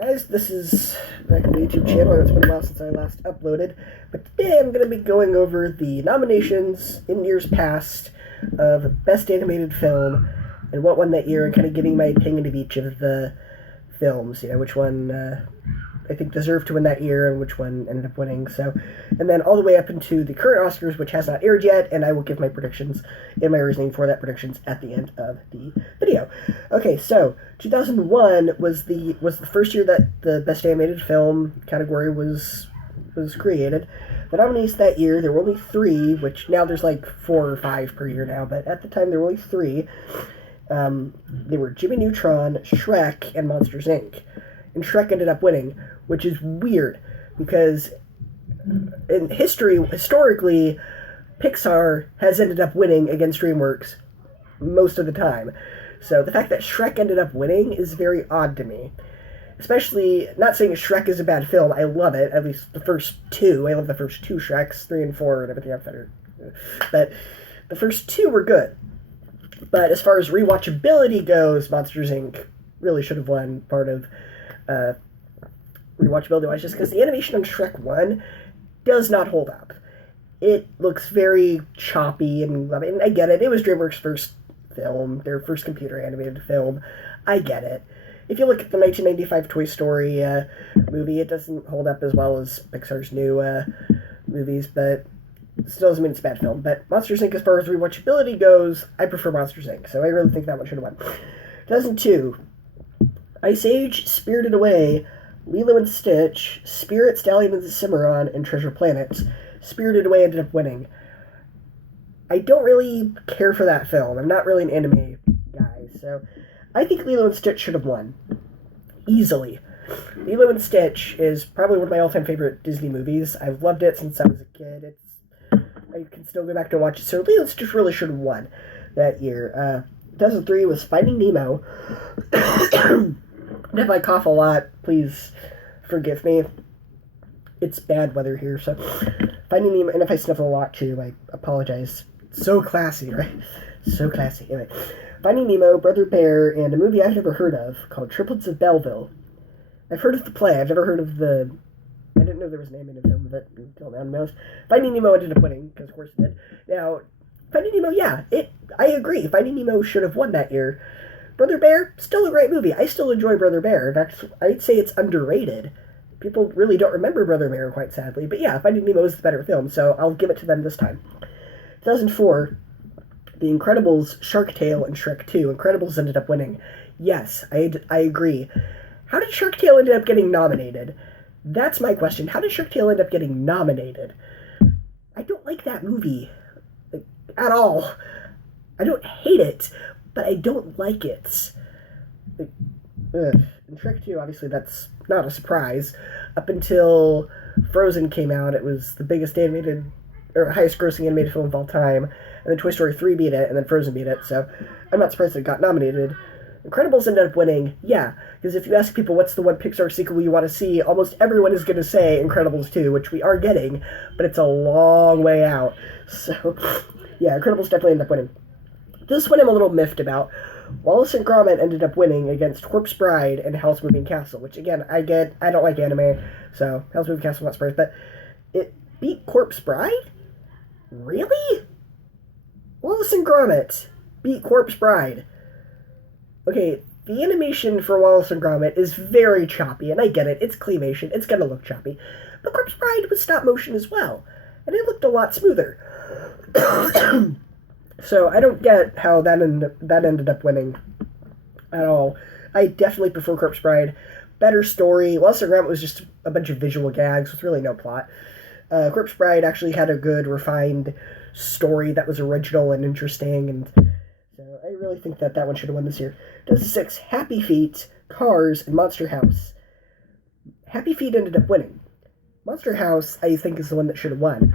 Guys, this is back on the YouTube channel. It's been a while since I last uploaded, but today I'm going to be going over the nominations in years past of Best Animated Film and what won that year, and kind of giving my opinion of each of the films. Which one I think deserved to win that year and which one ended up winning. So, and then all the way up into the current Oscars, which has not aired yet, and I will give my predictions and my reasoning for that predictions at the end of the video. Okay, so 2001 was the first year that the Best Animated Film category was created. The nominees that year, there were only three, which now there's like 4 or 5 per year now, but at the time there were only three. They were Jimmy Neutron, Shrek, and Monsters, Inc. And Shrek ended up winning, which is weird, because historically, Pixar has ended up winning against DreamWorks most of the time. So the fact that Shrek ended up winning is very odd to me. Especially, not saying Shrek is a bad film, I love it, at least the first two. I love the first two Shreks, 3 and 4, and everything after. But the first two were good. But as far as rewatchability goes, Monsters, Inc. really should have won part of rewatchability wise, just because the animation on Shrek 1 does not hold up. It looks very choppy, and I get it. It was DreamWorks' first film, their first computer animated film. I get it. If you look at the 1995 Toy Story movie, it doesn't hold up as well as Pixar's new movies, but still doesn't mean it's a bad film. But Monsters, Inc., as far as rewatchability goes, I prefer Monsters, Inc., so I really think that one should have won. 2002, Ice Age, Spirited Away, Lilo and Stitch, Spirit, Stallion and the Cimarron, and Treasure Planet. Spirited Away ended up winning. I don't really care for that film. I'm not really an anime guy, so I think Lilo and Stitch should have won. Easily. Lilo and Stitch is probably one of my all-time favorite Disney movies. I've loved it since I was a kid. I can still go back to watch it. So Lilo and Stitch really should have won that year. 2003 was Finding Nemo. And if I cough a lot, please forgive me. It's bad weather here, so Finding Nemo, and if I sniffle a lot too, I apologize. So classy, right? So classy. Anyway, Finding Nemo, Brother Bear, and a movie I've never heard of called Triplets of Belleville. I've heard of the play. I've never heard of the... I didn't know there was an animated film of it until now. Finding Nemo ended up winning, because of course it did. Now, Finding Nemo, yeah, I agree. Finding Nemo should have won that year. Brother Bear, still a great movie. I still enjoy Brother Bear. In fact, I'd say it's underrated. People really don't remember Brother Bear, quite sadly. But yeah, Finding Nemo is the better film, so I'll give it to them this time. 2004, The Incredibles, Shark Tale, and Shrek 2. Incredibles ended up winning. Yes, I agree. How did Shark Tale end up getting nominated? That's my question. How did Shark Tale end up getting nominated? I don't like that movie. At all. I don't hate it, but I don't like it. In Shrek 2, obviously, that's not a surprise. Up until Frozen came out, it was the biggest animated, or highest grossing animated film of all time. And then Toy Story 3 beat it, and then Frozen beat it, so I'm not surprised it got nominated. Incredibles ended up winning, yeah, because if you ask people what's the one Pixar sequel you want to see, almost everyone is going to say Incredibles 2, which we are getting, but it's a long way out. So, yeah, Incredibles definitely ended up winning. This one I'm a little miffed about. Wallace and Gromit ended up winning against Corpse Bride and Howl's Moving Castle, which, again, I don't like anime, so Howl's Moving Castle, not surprised, but it beat Corpse Bride? Really? Wallace and Gromit beat Corpse Bride. Okay, the animation for Wallace and Gromit is very choppy, and I get it, it's claymation, it's gonna look choppy, but Corpse Bride was stop motion as well, and it looked a lot smoother. So I don't get how that ended up winning at all. I definitely prefer Corpse Bride. Better story. Wallace and Gromit was just a bunch of visual gags with really no plot. Corpse Bride actually had a good, refined story that was original and interesting, and so I really think that one should have won this year. 2006, Happy Feet, Cars, and Monster House. Happy Feet ended up winning. Monster House, I think, is the one that should have won.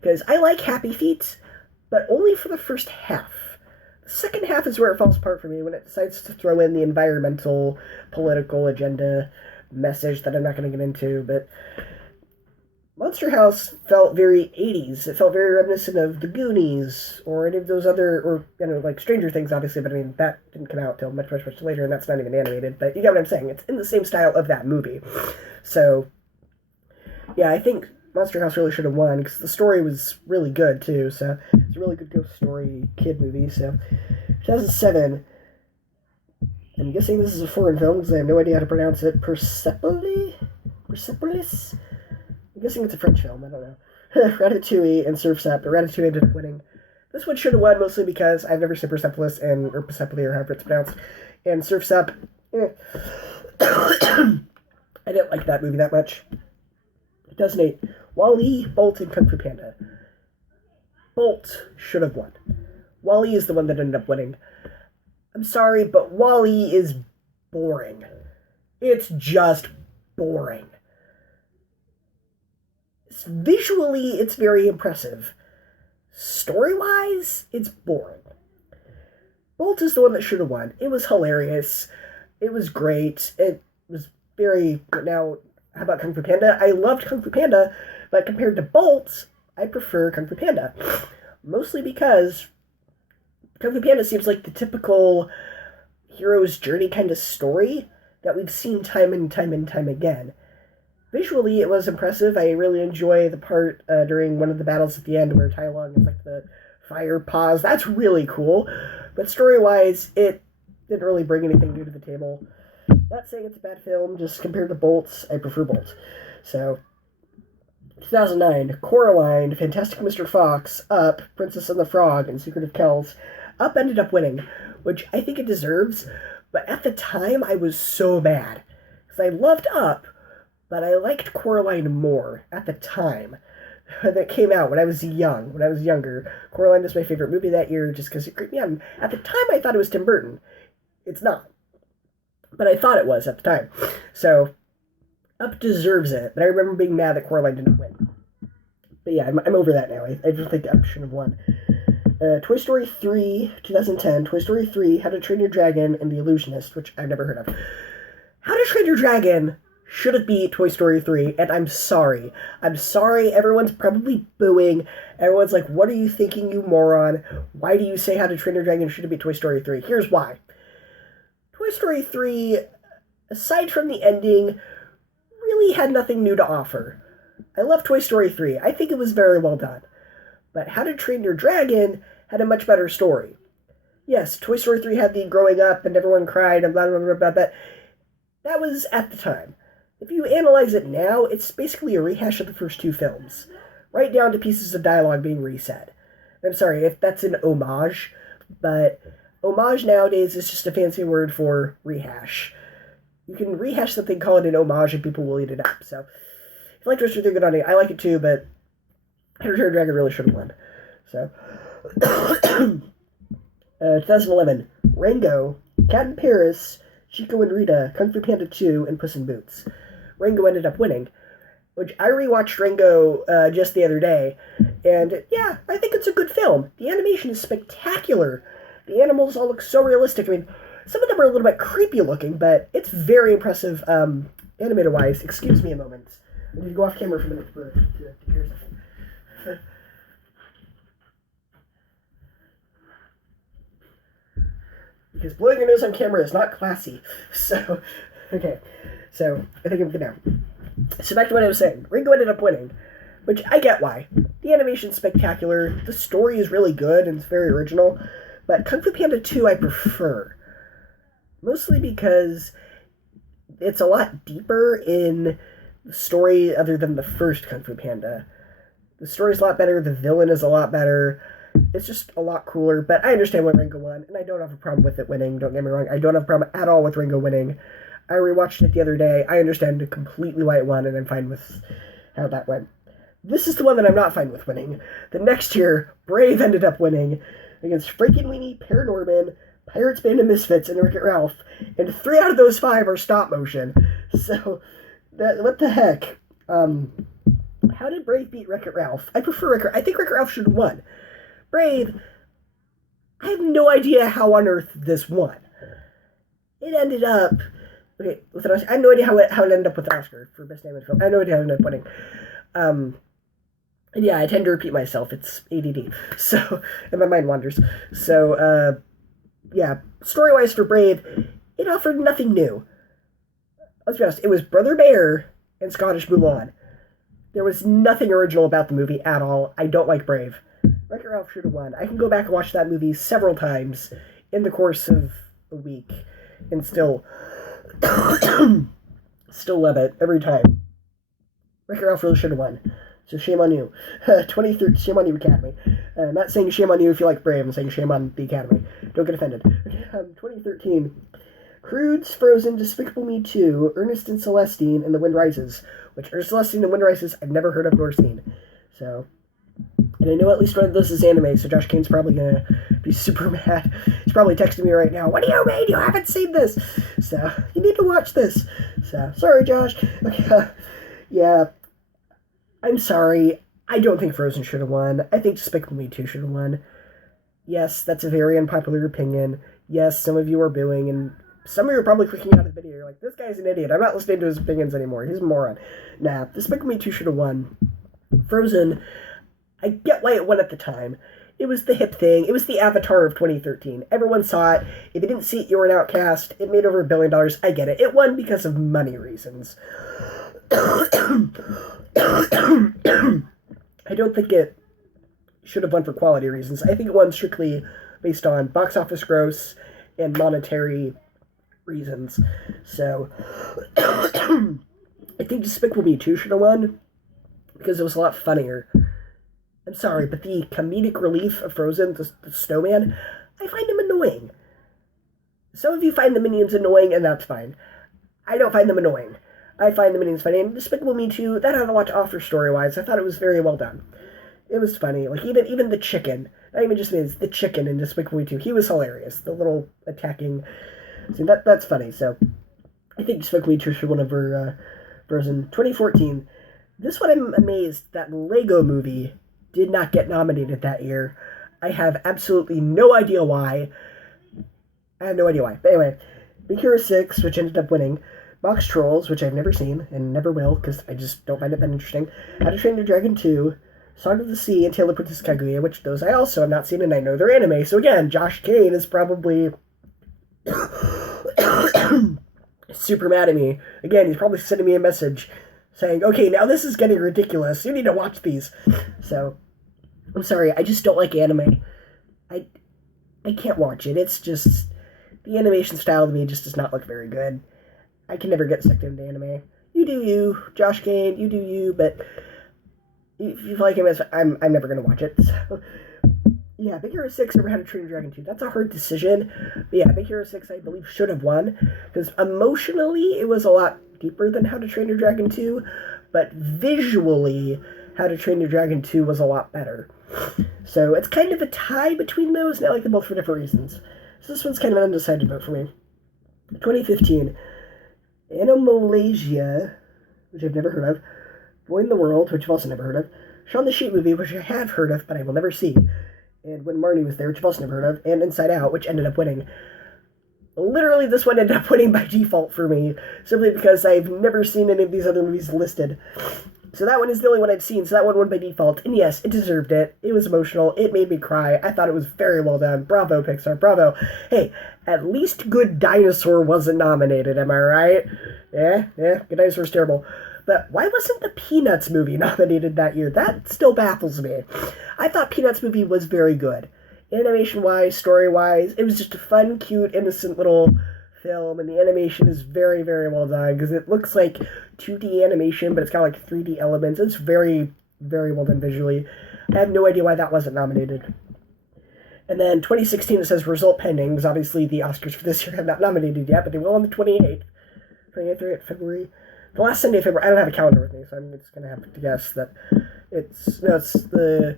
Because I like Happy Feet, but only for the first half. The second half is where it falls apart for me, when it decides to throw in the environmental, political agenda message that I'm not going to get into, but Monster House felt very 80s. It felt very reminiscent of The Goonies or any of those other, or, like Stranger Things, obviously, but I mean, that didn't come out till much, much, much later, and that's not even animated, but you get what I'm saying. It's in the same style of that movie. So, yeah, I think Monster House really should have won, because the story was really good, too, so it's a really good ghost story kid movie, so. 2007, I'm guessing this is a foreign film, because I have no idea how to pronounce it. Persepolis? I'm guessing it's a French film, I don't know. Ratatouille and Surf's Up, but Ratatouille ended up winning. This one should have won, mostly because I've never seen Persepolis, or Persepolis, or however it's pronounced, and Surf's Up. I didn't like that movie that much. 2008, WALL-E, Bolt, and Kung Fu Panda. Bolt should have won. WALL-E is the one that ended up winning. I'm sorry, but WALL-E is boring. It's just boring. Visually, it's very impressive. Story-wise, it's boring. Bolt is the one that should have won. It was hilarious. It was great. It was very... Now, how about Kung Fu Panda? I loved Kung Fu Panda, but compared to Bolt, I prefer Kung Fu Panda. Mostly because Kung Fu Panda seems like the typical hero's journey kind of story that we've seen time and time and time again. Visually, it was impressive. I really enjoy the part during one of the battles at the end where Tai Lung is like the fire pause. That's really cool. But story-wise, it didn't really bring anything new to the table. Not saying it's a bad film, just compared to Bolt, I prefer Bolt. So, 2009, Coraline, Fantastic Mr. Fox, Up, Princess and the Frog, and Secret of Kells. Up ended up winning, which I think it deserves, but at the time, I was so mad. Because I loved Up, but I liked Coraline more at the time. That came out when I was younger. Coraline was my favorite movie that year just because it creeped me out. And at the time, I thought it was Tim Burton. It's not. But I thought it was at the time. So, Up deserves it. But I remember being mad that Coraline didn't win. But yeah, I'm over that now. I just think Up should have won. Toy Story 3, 2010. Toy Story 3, How to Train Your Dragon, and The Illusionist, which I've never heard of. How to Train Your Dragon should have beat Toy Story 3, and I'm sorry. I'm sorry, everyone's probably booing. Everyone's like, what are you thinking, you moron? Why do you say How to Train Your Dragon should have beat Toy Story 3? Here's why. Toy Story 3, aside from the ending, really had nothing new to offer. I love Toy Story 3. I think it was very well done. But How to Train Your Dragon had a much better story. Yes, Toy Story 3 had the growing up and everyone cried and blah, blah, blah, blah, but that was at the time. If you analyze it now, it's basically a rehash of the first two films, right down to pieces of dialogue being reset. I'm sorry if that's an homage, but homage nowadays is just a fancy word for rehash. You can rehash something, call it an homage, and people will eat it up. So, if you like Toy Story 3, good on you. I like it too, but How to Train Your Dragon really should have won. So, 2011, Rango, Cat in Paris, Chico and Rita, Kung Fu Panda 2, and Puss in Boots. Rango ended up winning, which I rewatched Rango just the other day, and yeah, I think it's a good film. The animation is spectacular. The animals all look so realistic. I mean, some of them are a little bit creepy looking, but it's very impressive animator-wise. Excuse me a moment. I need to go off camera for a minute to hear something. Because blowing your nose on camera is not classy. So, okay. So, I think I'm good now. So back to what I was saying. Ringo ended up winning, which I get why. The animation's spectacular, the story is really good, and it's very original, but Kung Fu Panda 2 I prefer. Mostly because it's a lot deeper in the story other than the first Kung Fu Panda. The story's a lot better, the villain is a lot better, it's just a lot cooler, but I understand why Ringo won, and I don't have a problem with it winning, don't get me wrong, I don't have a problem at all with Ringo winning. I rewatched it the other day, I understand completely why it won, and I'm fine with how that went. This is the one that I'm not fine with winning. The next year, Brave ended up winning against Frankenweenie, Paranorman, Pirates Band of Misfits, and Wreck-It Ralph, and 3 out of those 5 are stop motion. So, what the heck? How did Brave beat Wreck-It Ralph? I prefer Wreck-It. I think Wreck-It Ralph should have won. Brave, I have no idea how on earth this won. It ended up... Okay, with an Oscar, I have no idea how it ended up with an Oscar for Best Animated Film. I have no idea how it ended up winning. And yeah, I tend to repeat myself. It's ADD. So, and my mind wanders. So, yeah, story-wise for Brave, it offered nothing new. Let's be honest, it was Brother Bear and Scottish Mulan. There was nothing original about the movie at all. I don't like Brave. Wreck-It Ralph should have won. I can go back and watch that movie several times in the course of a week and still love it every time. Wreck-It Ralph really should have won. So shame on you. 2013, shame on you, Academy. I'm not saying shame on you if you like Brave. I'm saying shame on the Academy. Don't get offended. 2013. Croods, Frozen, Despicable Me 2, Ernest and Celestine, and The Wind Rises. Which Ernest, Celestine, and Wind Rises I've never heard of nor seen. So, and I know at least one of those is anime, so Josh Kane's probably going to be super mad. He's probably texting me right now, "What do you mean you haven't seen this?" So, you need to watch this. So, sorry, Josh. Okay, yeah. I'm sorry. I don't think Frozen should have won. I think Despicable Me 2 should have won. Yes, that's a very unpopular opinion. Yes, some of you are booing, and some of you are probably clicking out of the video. You're like, this guy's an idiot. I'm not listening to his opinions anymore. He's a moron. Nah, Despicable Me 2 should have won. Frozen, I get why it won at the time. It was the hip thing. It was the Avatar of 2013. Everyone saw it. If you didn't see it, you were an outcast. It made over $1 billion. I get it. It won because of money reasons. I don't think it should have won for quality reasons. I think it won strictly based on box office gross and monetary reasons. So, I think Despicable Me 2 should have won because it was a lot funnier. I'm sorry, but the comedic relief of Frozen, the snowman, I find him annoying. Some of you find the minions annoying, and that's fine. I don't find them annoying. I find the minions funny, and Despicable Me 2, that had a lot to offer story-wise. I thought it was very well done. It was funny. Like, even the chicken, not even just me, the chicken in Despicable Me 2, he was hilarious. The little attacking, see, that's funny. So, I think Despicable Me 2 should win over Frozen. 2014, this one I'm amazed that Lego Movie did not get nominated that year. I have absolutely no idea why. I have no idea why. But anyway, Big Hero 6, which ended up winning. Box Trolls, which I've never seen, and never will, because I just don't find it that interesting. How to Train Your Dragon 2, Song of the Sea, and Tale of Princess Kaguya, which those I also have not seen, and I know they're anime. So again, Josh Kane is probably super mad at me. Again, he's probably sending me a message saying, okay, now this is getting ridiculous. You need to watch these. So, I'm sorry, I just don't like anime. I can't watch it. It's just, the animation style to me just does not look very good. I can never get sucked into anime. You do you, Josh Kane, you do you, but if you like him, I'm never going to watch it. So, yeah, Big Hero 6 over How to Train Your Dragon 2. That's a hard decision. But yeah, Big Hero 6, I believe, should have won. Because emotionally, it was a lot deeper than How to Train Your Dragon 2. But visually, How to Train Your Dragon 2 was a lot better. So it's kind of a tie between those, and I like them both for different reasons. So this one's kind of an undecided vote for me. 2015, Animalasia, which I've never heard of. Boy in the World, which I've also never heard of. Shaun the Sheep movie, which I have heard of, but I will never see. And When Marnie Was There, which I've also never heard of. And Inside Out, which ended up winning. Literally, this one ended up winning by default for me, simply because I've never seen any of these other movies listed. So that one is the only one I've seen, so that one won by default. And yes, it deserved it. It was emotional. It made me cry. I thought it was very well done. Bravo, Pixar. Bravo. Hey, at least Good Dinosaur wasn't nominated, am I right? Yeah, Good Dinosaur's terrible. But why wasn't the Peanuts movie nominated that year? That still baffles me. I thought Peanuts movie was very good. Animation-wise, story-wise, it was just a fun, cute, innocent little film, and the animation is very, very well done, because it looks like 2D animation, but it's got like 3D elements. It's very, very well done visually. I have no idea why that wasn't nominated. And then 2016, it says result pending, because obviously the Oscars for this year have not nominated yet, but they will on the 28th. 28th February. The last Sunday of February. I don't have a calendar with me, so I'm just going to have to guess that it's the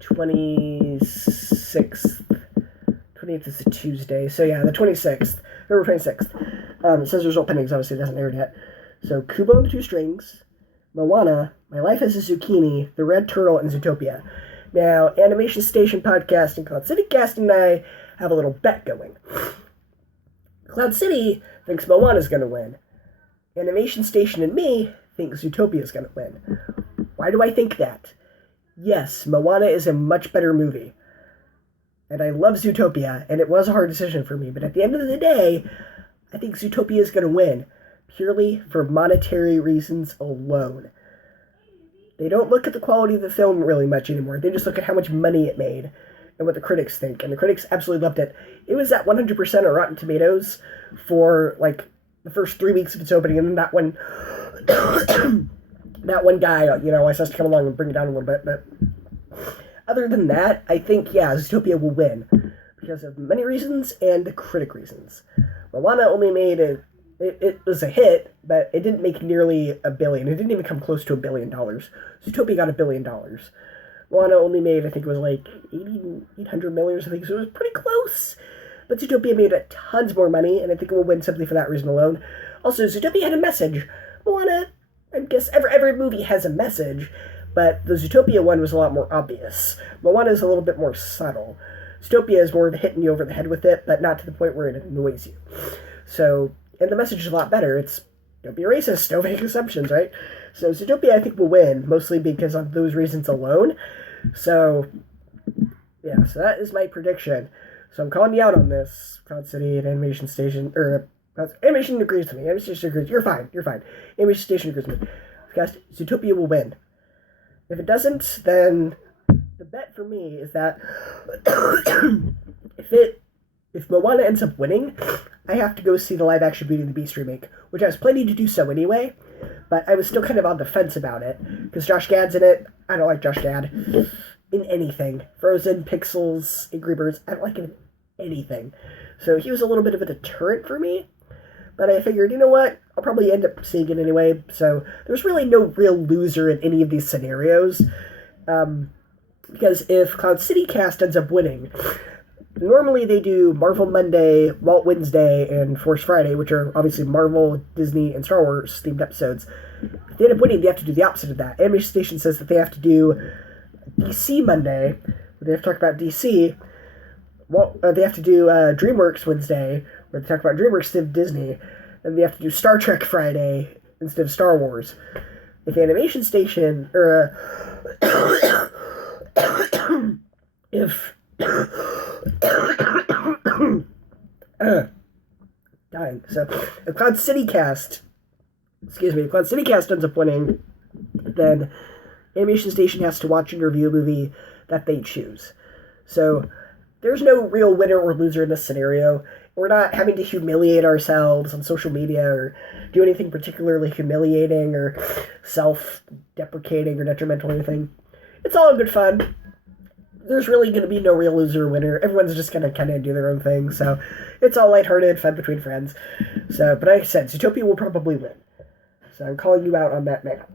26th. 28th is a Tuesday. So yeah, the 26th. February 26th. It says result pending, obviously it hasn't aired yet. So Kubo and the Two Strings, Moana, My Life as a Zucchini, The Red Turtle, and Zootopia. Now, Animation Station Podcast and Cloud City Cast and I have a little bet going. Cloud City thinks Moana's going to win. Animation Station and me think Zootopia is going to win. Why do I think that? Yes, Moana is a much better movie. And I love Zootopia, and it was a hard decision for me. But at the end of the day, I think Zootopia is going to win, purely for monetary reasons alone. They don't look at the quality of the film really much anymore. They just look at how much money it made and what the critics think. And the critics absolutely loved it. It was at 100% on Rotten Tomatoes for, like, the first 3 weeks of its opening. And then that one, that one guy, I supposed to come along and bring it down a little bit. But other than that, I think, yeah, Zootopia will win because of many reasons and the critic reasons. Moana only made it was a hit, but it didn't make nearly $1 billion. It didn't even come close to $1 billion. Zootopia got $1 billion. Moana only made, I think it was like 800 million or something, so it was pretty close. But Zootopia made tons more money, and I think it will win simply for that reason alone. Also, Zootopia had a message. Moana, I guess every movie has a message, but the Zootopia one was a lot more obvious. Moana is a little bit more subtle. Zootopia is more of hitting you over the head with it, but not to the point where it annoys you. So, and the message is a lot better. It's, don't be racist, don't make assumptions, right? So Zootopia, I think, will win, mostly because of those reasons alone. So, yeah, so that is my prediction. So I'm calling you out on this. Cloud City and Animation Station, Animation agrees with me. Animation Station agrees. You're fine. Animation Station agrees with me. Guys, Zootopia will win. If it doesn't, then the bet for me is that if Moana ends up winning, I have to go see the live-action Beauty and the Beast remake, which I was planning to do so anyway, but I was still kind of on the fence about it, because Josh Gad's in it. I don't like Josh Gad in anything. Frozen, Pixels, Angry Birds, I don't like him in anything. So he was a little bit of a deterrent for me, but I figured, you know what, I'll probably end up seeing it anyway, so there's really no real loser in any of these scenarios, because if Cloud City Cast ends up winning, normally they do Marvel Monday, Walt Wednesday, and Force Friday, which are obviously Marvel, Disney, and Star Wars themed episodes. If they end up winning, they have to do the opposite of that. Animation Station says that they have to do DC Monday, where they have to talk about DC. They have to do DreamWorks Wednesday, where they talk about DreamWorks instead of Disney. And they have to do Star Trek Friday instead of Star Wars. If Animation Station, dying. So, if Cloud City Cast ends up winning, then Animation Station has to watch and review a movie that they choose. So, there's no real winner or loser in this scenario. We're not having to humiliate ourselves on social media or do anything particularly humiliating or self-deprecating or detrimental or anything. It's all good fun. There's really going to be no real loser or winner. Everyone's just going to kind of do their own thing. So it's all lighthearted, fun between friends. So, but like I said, Zootopia will probably win. So I'm calling you out on that now.